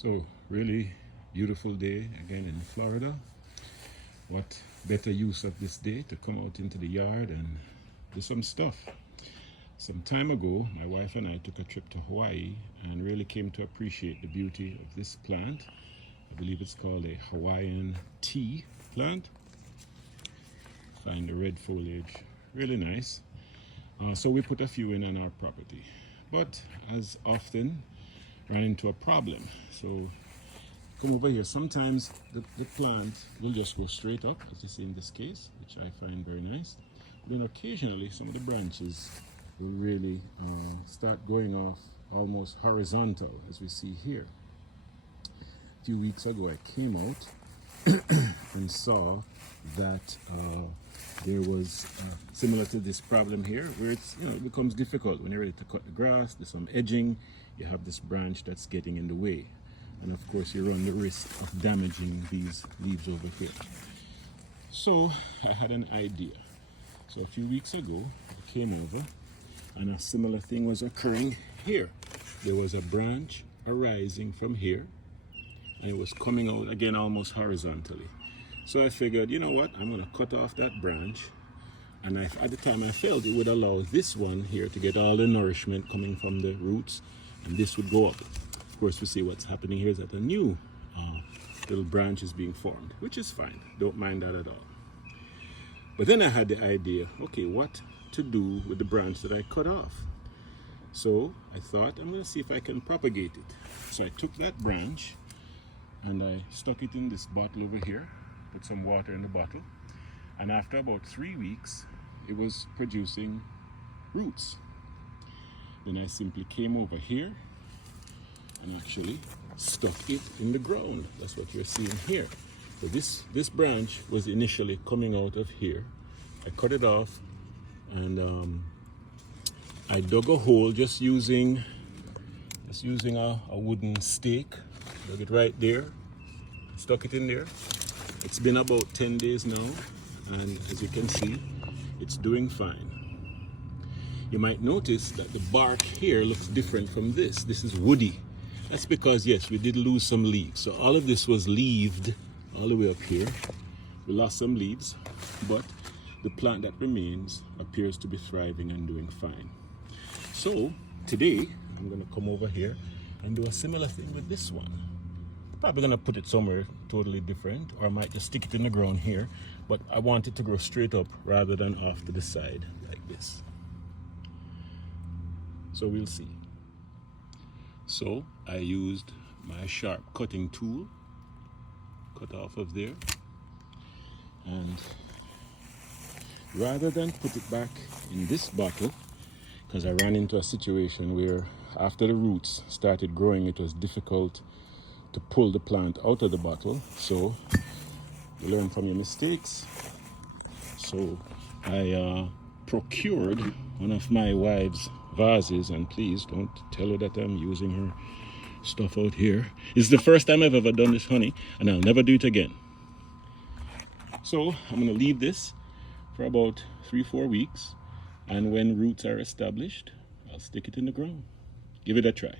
So really beautiful day again in Florida. What better use of this day to come out into the yard and do some stuff. Some time ago, my wife and I took a trip to Hawaii and really came to appreciate the beauty of this plant. I believe it's called a Hawaiian T plant. Find the red foliage, really nice. So we put a few in on our property, but as often ran into a problem. So come over here. Sometimes the plant will just go straight up, as you see in this case, which I find very nice. Then occasionally some of the branches will really start going off almost horizontal, as we see here. A few weeks ago I came out and saw that there was similar to this problem here, where it's, it becomes difficult when you're ready to cut the grass. There's some edging, you have this branch that's getting in the way, and of course you run the risk of damaging these leaves over here. So I had an idea. So a few weeks ago I came over and a similar thing was occurring here. There was a branch arising from here and it was coming out again almost horizontally. So I figured, you know what, I'm going to cut off that branch, and at the time I felt it would allow this one here to get all the nourishment coming from the roots, and this would go up. Of course, we see what's happening here is that a new little branch is being formed, which is fine, don't mind that at all. But then I had the idea, okay, what to do with the branch that I cut off? So I thought, I'm going to see if I can propagate it. So I took that branch and I stuck it in this bottle over here, put some water in the bottle, and after about 3 weeks it was producing roots. Then I simply came over here and actually stuck it in the ground. That's what you're seeing here. So this branch was initially coming out of here. I cut it off and I dug a hole just using a wooden stake. Dug it right there, stuck it in there. It's been about 10 days now, and as you can see, it's doing fine. You might notice that the bark here looks different from this. This is woody. That's because, yes, we did lose some leaves. So all of this was leaved all the way up here. We lost some leaves, but the plant that remains appears to be thriving and doing fine. So today, I'm going to come over here and do a similar thing with this one. Probably gonna put it somewhere totally different, or I might just stick it in the ground here, but I want it to grow straight up rather than off to the side like this. So we'll see. So I used my sharp cutting tool, cut off of there, and rather than put it back in this bottle, because I ran into a situation where after the roots started growing, it was difficult to pull the plant out of the bottle. So you learn from your mistakes. So I procured one of my wife's vases, and please don't tell her that I'm using her stuff out here. It's the first time I've ever done this, honey, and I'll never do it again. So I'm gonna leave this for about 3-4 weeks, and when roots are established, I'll stick it in the ground. Give it a try.